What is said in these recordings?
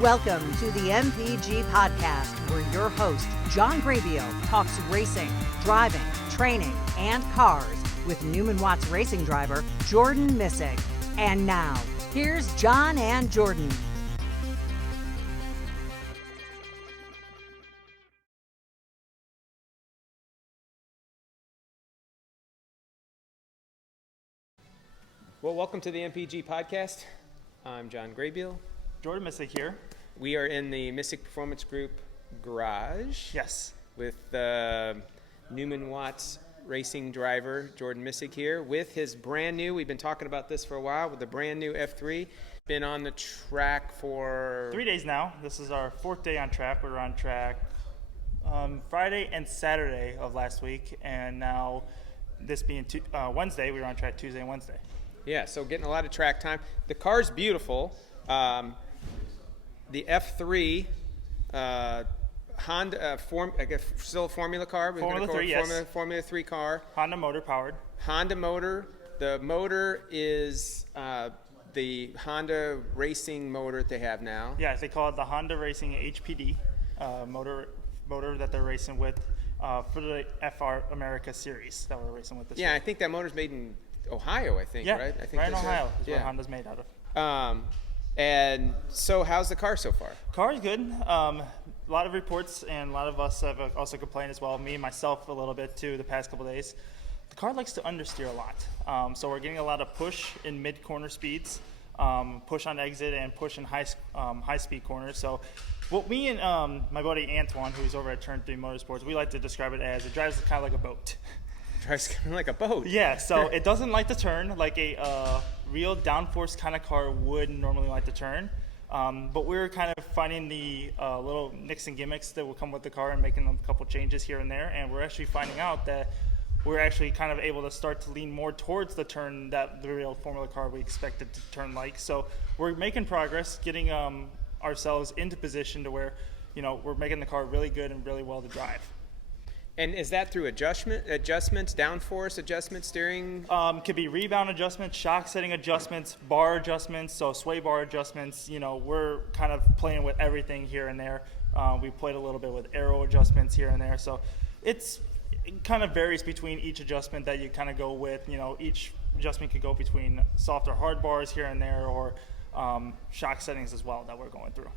Welcome to the MPG podcast, where your host, John Grabio, talks racing, driving, training, and cars with Newman Watts racing driver Jordan Missig. And now, here's John and Jordan. Well, welcome to the MPG podcast. I'm John Graybill. Jordan Missig here. We are in the Missig Performance Group garage. Yes. With Newman Watts racing driver Jordan Missig here with his brand new, we've been talking about this for a while, with the brand new F3. Been on the track for 3 days now. This is our fourth day on track. We were on track Friday and Saturday of last week, and now this being Wednesday, we were on track Tuesday and Wednesday. Yeah, so getting a lot of track time. The car's beautiful. The F3 Honda, still a Formula car? Formula 3, yes. Formula 3 car. Honda motor powered. Honda motor. The motor is the Honda racing motor that they have now. Yeah, they call it the Honda Racing HPD motor that they're racing with for the FR America series that we're racing with this year. I think that motor's made in Ohio, I think, right? I think right in Ohio is where Honda's made out of. And so how's the car so far? Car's good. A lot of reports, and a lot of us have also complained as well, me and myself a little bit too, the past couple of days. The car likes to understeer a lot. So we're getting a lot of push in mid-corner speeds, push on exit, and push in high-speed corners. So what me and my buddy Antoine, who's over at Turn 3 Motorsports, we like to describe it as it drives kind of like a boat. Drives kind of like a boat. Yeah, so it doesn't like to turn like a real downforce kind of car would normally like to turn. But we're kind of finding the little nicks and gimmicks that will come with the car and making a couple changes here and there. And we're actually finding out that we're actually kind of able to start to lean more towards the turn that the real Formula car we expected to turn like. So we're making progress, getting ourselves into position to where, we're making the car really good and really well to drive. And is that through adjustments, downforce adjustments, steering? Could be rebound adjustments, shock setting adjustments, bar adjustments, so sway bar adjustments. We're kind of playing with everything here and there. We played a little bit with aero adjustments here and there. So it kind of varies between each adjustment that you kind of go with. Each adjustment could go between soft or hard bars here and there, or shock settings as well that we're going through.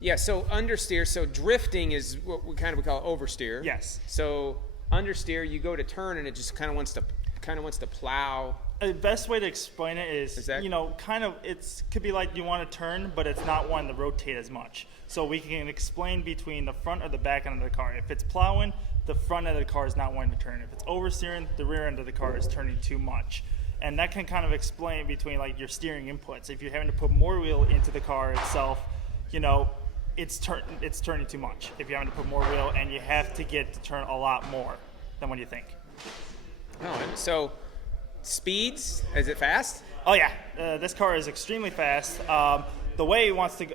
Yeah, so understeer, so drifting is what we call oversteer. Yes. So understeer, you go to turn and it just kind of wants to plow. The best way to explain it is that, it could be like you want to turn, but it's not wanting to rotate as much. So we can explain between the front or the back end of the car. If it's plowing, the front end of the car is not wanting to turn. If it's oversteering, the rear end of the car is turning too much. And that can kind of explain between like your steering inputs. If you're having to put more wheel into the car itself, it's turning too much. If you're having to put more wheel, and you have to get to turn a lot more than what you think. Oh, so speeds, is it fast? Oh yeah, this car is extremely fast. The way it wants to go,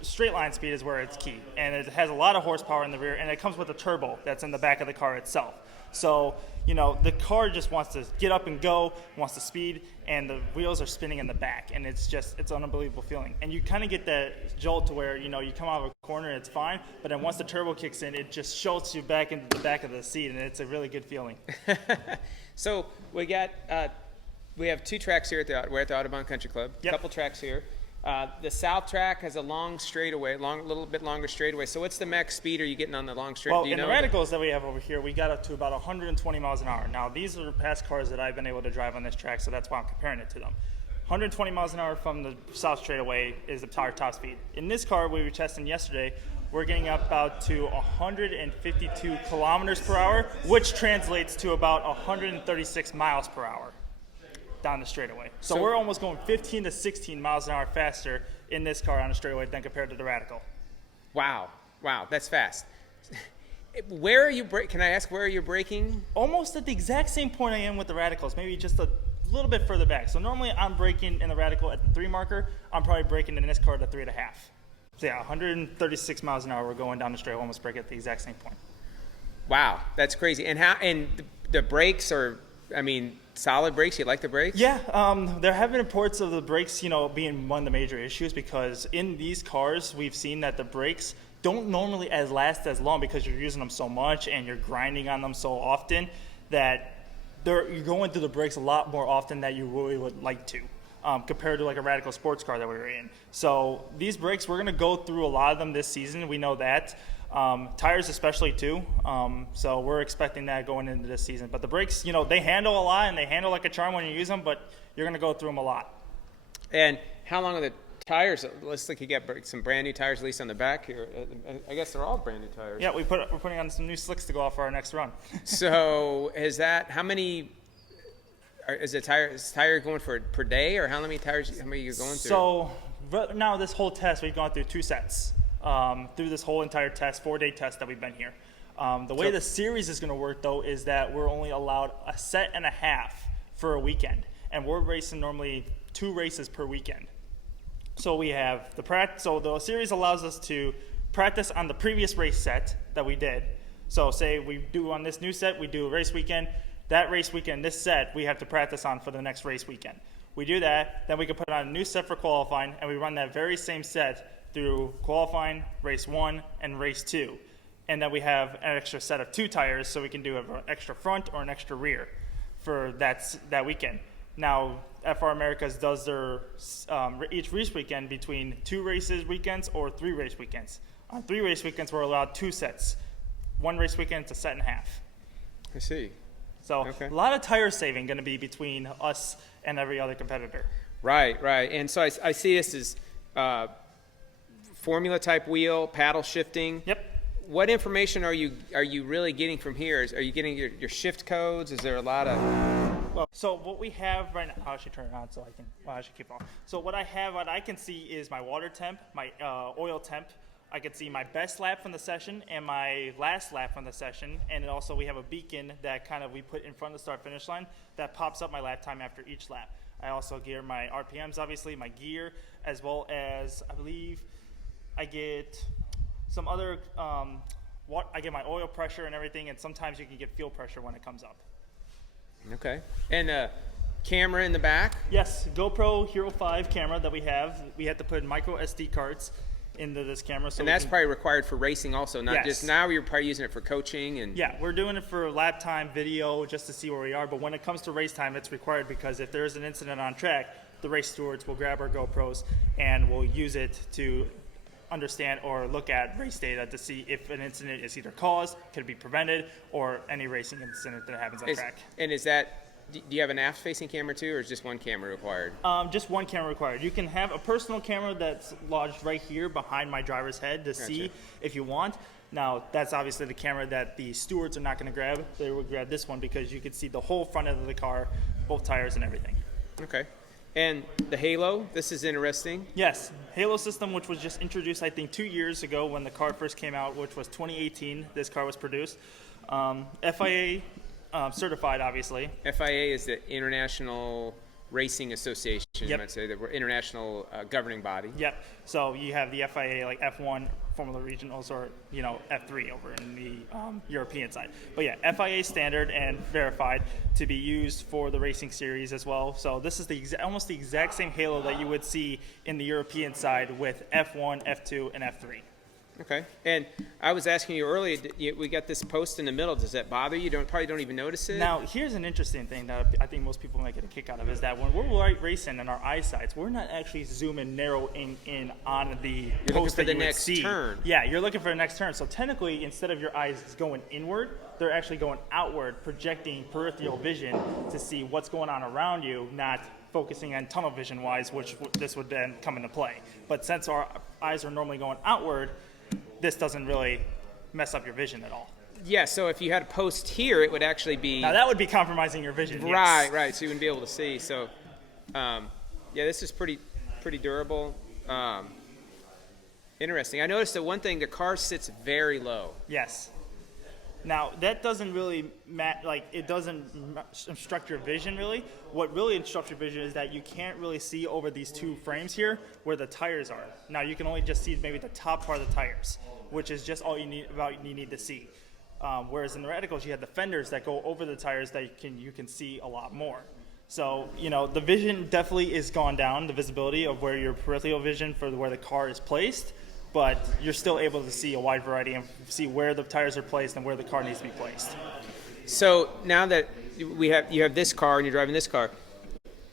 straight line speed is where it's key, and it has a lot of horsepower in the rear, and it comes with a turbo that's in the back of the car itself. So, the car just wants to get up and go, wants to speed, and the wheels are spinning in the back, and it's an unbelievable feeling. And you kind of get that jolt to where, you come out of a corner and it's fine, but then once the turbo kicks in, it just jolts you back into the back of the seat, and it's a really good feeling. So we have two tracks here we're at the Audubon Country Club. Yep. A couple tracks here. The south track has a long straightaway, little bit longer straightaway. So what's the max speed are you getting on the long straightaway? Well, in the radicals that we have over here, we got up to about 120 miles an hour. Now, these are past cars that I've been able to drive on this track, so that's why I'm comparing it to them. 120 miles an hour from the south straightaway is the top speed. In this car we were testing yesterday, we're getting up about to 152 kilometers per hour, which translates to about 136 miles per hour down the straightaway. So we're almost going 15 to 16 miles an hour faster in this car on the straightaway than compared to the Radical. Wow, that's fast. Where are you can I ask where are you braking? Almost at the exact same point I am with the Radicals, maybe just a little bit further back. So normally I'm braking in the Radical at the 3 marker. I'm probably braking in this car at the 3.5. So yeah, 136 miles an hour we're going down the straightaway, almost brake at the exact same point. Wow, that's crazy. And the brakes are, solid brakes? You like the brakes? Yeah, there have been reports of the brakes, being one of the major issues, because in these cars we've seen that the brakes don't normally last as long because you're using them so much and you're grinding on them so often that you're going through the brakes a lot more often than you really would like to, compared to like a Radical sports car that we were in. So these brakes, we're going to go through a lot of them this season. We know that. Tires especially too. So we're expecting that going into this season. But the brakes, they handle a lot and they handle like a charm when you use them, but you're going to go through them a lot. And how long are the tires? Looks like you get some brand new tires, at least on the back here. I guess they're all brand new tires. Yeah, we're putting on some new slicks to go off for our next run. So how many? Is the tire going for per day, or how many tires? How many are you going through? So right now, this whole test, we've gone through 2 sets. Through this whole entire test, 4-day test that we've been here. The way the series is going to work, though, is that we're only allowed a set and a half for a weekend, and we're racing normally 2 races per weekend. So we have So the series allows us to practice on the previous race set that we did. So say we do on this new set, we do a race weekend. That race weekend, this set, we have to practice on for the next race weekend. We do that, then we can put on a new set for qualifying, and we run that very same set through qualifying, race 1, and race 2. And then we have an extra set of 2 tires, so we can do an extra front or an extra rear for that weekend. Now, FR Americas does their each race weekend between 2 races weekends or 3 race weekends. On 3 race weekends, we're allowed 2 sets. 1 race weekend, it's a set and a half. I see. So okay. A lot of tire saving going to be between us and every other competitor. Right. And so I see this as formula type wheel, paddle shifting. Yep. What information are you really getting from here? Are you getting your shift codes? Is there a lot of? So what we have right now, I should turn it on so I should keep on. So what I can see is my water temp, my oil temp. I can see my best lap from the session and my last lap from the session. And also we have a beacon that we put in front of the start finish line that pops up my lap time after each lap. I also gear my RPMs, obviously, my gear, as well as I believe I get some other, I get my oil pressure and everything, and sometimes you can get fuel pressure when it comes up. Okay. And camera in the back? Yes, GoPro Hero 5 camera that we have. We had to put micro SD cards into this camera. So and that's probably required for racing also, not yes. just now you're probably using it for coaching. And yeah, we're doing it for lap time video just to see where we are, but when it comes to race time, it's required because if there's an incident on track, the race stewards will grab our GoPros and will use it to understand or look at race data to see if an incident is either caused, could be prevented, or any racing incident that happens on track. And is that, do you have an aft-facing camera too, or is just one camera required? Just one camera required. You can have a personal camera that's lodged right here behind my driver's head to see if you want. Now, that's obviously the camera that the stewards are not going to grab. They will grab this one because you can see the whole front of the car, both tires and everything. Okay. And the Halo, this is interesting. Yes, Halo system, which was just introduced, I think, 2 years ago when the car first came out, which was 2018. This car was produced. FIA certified, obviously. FIA is the International Racing Association, yep. You might say, the international governing body. Yep. So you have the FIA, like F1, Formula Regionals, or F3 over in the European side. But yeah, FIA standard and verified to be used for the racing series as well. So this is almost the exact same Halo that you would see in the European side with F1, F2, and F3. Okay. And I was asking you earlier, we got this post in the middle. Does that bother you? Probably don't even notice it? Now, here's an interesting thing that I think most people might get a kick out of is that when we're racing in our eyesights, we're not actually zooming, narrowing in on the post that you would see. Turn. Yeah, you're looking for the next turn. So technically, instead of your eyes going inward, they're actually going outward, projecting peripheral vision to see what's going on around you, not focusing on tunnel vision wise, which this would then come into play. But since our eyes are normally going outward, this doesn't really mess up your vision at all. Yeah, so if you had a post here, it would actually be... Now, that would be compromising your vision, Right, right, so you wouldn't be able to see. So, yeah, this is pretty durable. Interesting. I noticed that one thing, the car sits very low. Yes. Now, that doesn't really it doesn't obstruct your vision, really. What really obstructs your vision is that you can't really see over these 2 frames here where the tires are. Now, you can only just see maybe the top part of the tires, which is just all you need to see. Whereas in the radicals, you have the fenders that go over the tires that you can see a lot more. So, the vision definitely is gone down, the visibility of where your peripheral vision for where the car is placed, but you're still able to see a wide variety and see where the tires are placed and where the car needs to be placed. So now that you have this car and you're driving this car,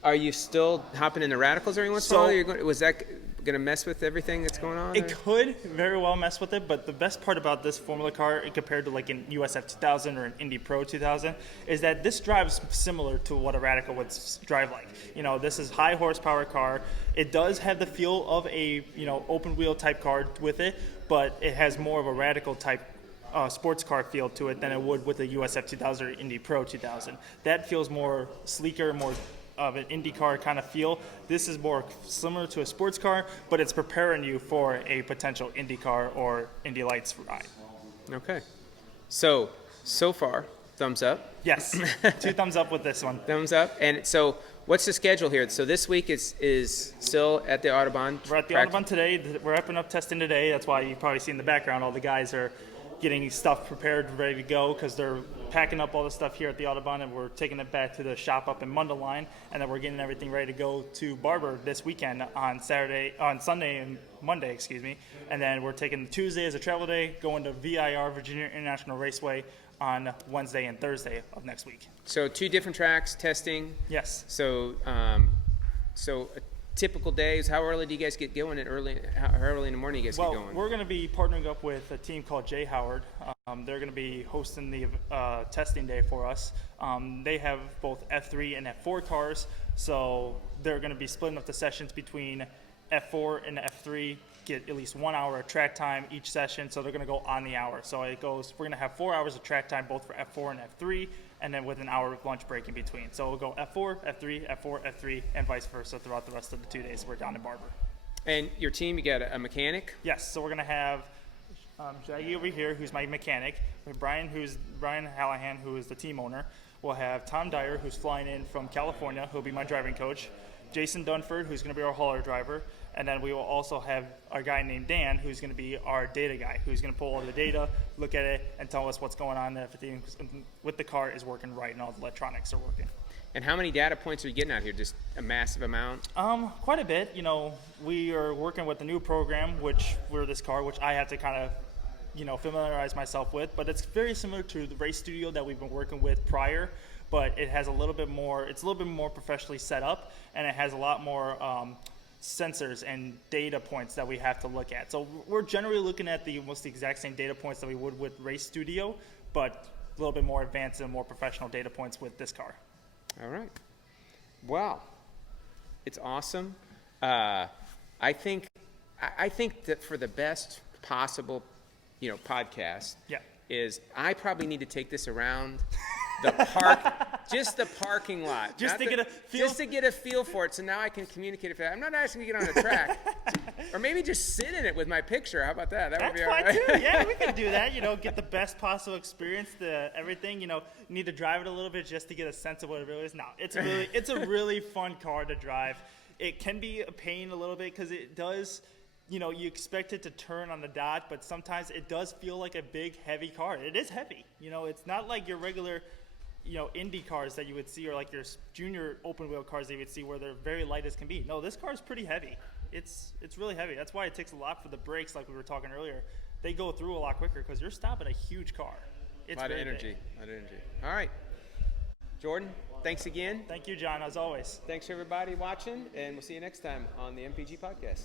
are you still hopping in the radicals every once in a while? Was that going to mess with everything that's going on? It could very well mess with it, but the best part about this Formula car compared to like an USF 2000 or an Indy Pro 2000 is that this drives similar to what a radical would drive like. This is high horsepower car. It does have the feel of a open wheel type car with it, but it has more of a radical type sports car feel to it than it would with a USF 2000 or Indy Pro 2000. That feels more sleeker, more of an Indy car kind of feel. This is more similar to a sports car, but it's preparing you for a potential Indy car or Indy Lights ride. Okay. So far, thumbs up. Yes, 2 thumbs up with this one. Thumbs up. And so what's the schedule here? So this week is still at the Autobahn. We're at the Autobahn today. We're wrapping up testing today. That's why you probably see in the background all the guys are getting stuff prepared, ready to go, because they're packing up all the stuff here at the Autobahn, and we're taking it back to the shop up in Mundelein, and then we're getting everything ready to go to Barber this weekend on Sunday and Monday, and then we're taking Tuesday as a travel day, going to VIR, Virginia International Raceway, on Wednesday and Thursday of next week. So 2 different tracks, testing. Yes. So a typical days, how early do you guys get going? How early in the morning do you guys get going? We're going to be partnering up with a team called J. Howard. They're going to be hosting the testing day for us. They have both F3 and F4 cars, so they're going to be splitting up the sessions between F4 and F3, get at least 1 hour of track time each session, so they're going to go on the hour. So we're going to have 4 hours of track time both for F4 and F3, and then with an hour lunch break in between. So we'll go F4, F3, F4, F3, and vice versa throughout the rest of the 2 days we're down in Barber. And your team, you got a mechanic? Yes, so we're going to have Shaggy over here, who's my mechanic. We have Brian Hallahan, who is the team owner. We'll have Tom Dyer, who's flying in from California, who'll be my driving coach. Jason Dunford, who's going to be our hauler driver. And then we will also have our guy named Dan, who's going to be our data guy, who's going to pull all the data, look at it, and tell us what's going on, if everything with the car is working right and all the electronics are working. And how many data points are you getting out here? Just a massive amount? Quite a bit. We are working with the new program, which I have to kind of familiarize myself with, but it's very similar to the Race Studio that we've been working with prior, but it has it's a little bit more professionally set up, and it has a lot more sensors and data points that we have to look at. So we're generally looking at almost the exact same data points that we would with Race Studio, but a little bit more advanced and more professional data points with this car. All right. Wow. It's awesome. I think that for the best possible podcast, is I probably need to take this around the park, just the parking lot, just to get a feel for it. So now I can communicate it. I'm not asking you to get on a track, or maybe just sit in it with my picture. How about that? That's would be fine all right. too. Yeah, we can do that. Get the best possible experience. Everything. You need to drive it a little bit just to get a sense of what it really is. No, it's a really fun car to drive. It can be a pain a little bit because it does. You expect it to turn on the dot, but sometimes it does feel like a big, heavy car. It is heavy. It's not like your regular, Indy cars that you would see, or like your junior open wheel cars that you would see where they're very light as can be. No, this car is pretty heavy. It's really heavy. That's why it takes a lot for the brakes, like we were talking earlier. They go through a lot quicker because you're stopping a huge car. It's a lot of energy. All right. Jordan, thanks again. Thank you, John, as always. Thanks, everybody watching, and we'll see you next time on the MPG podcast.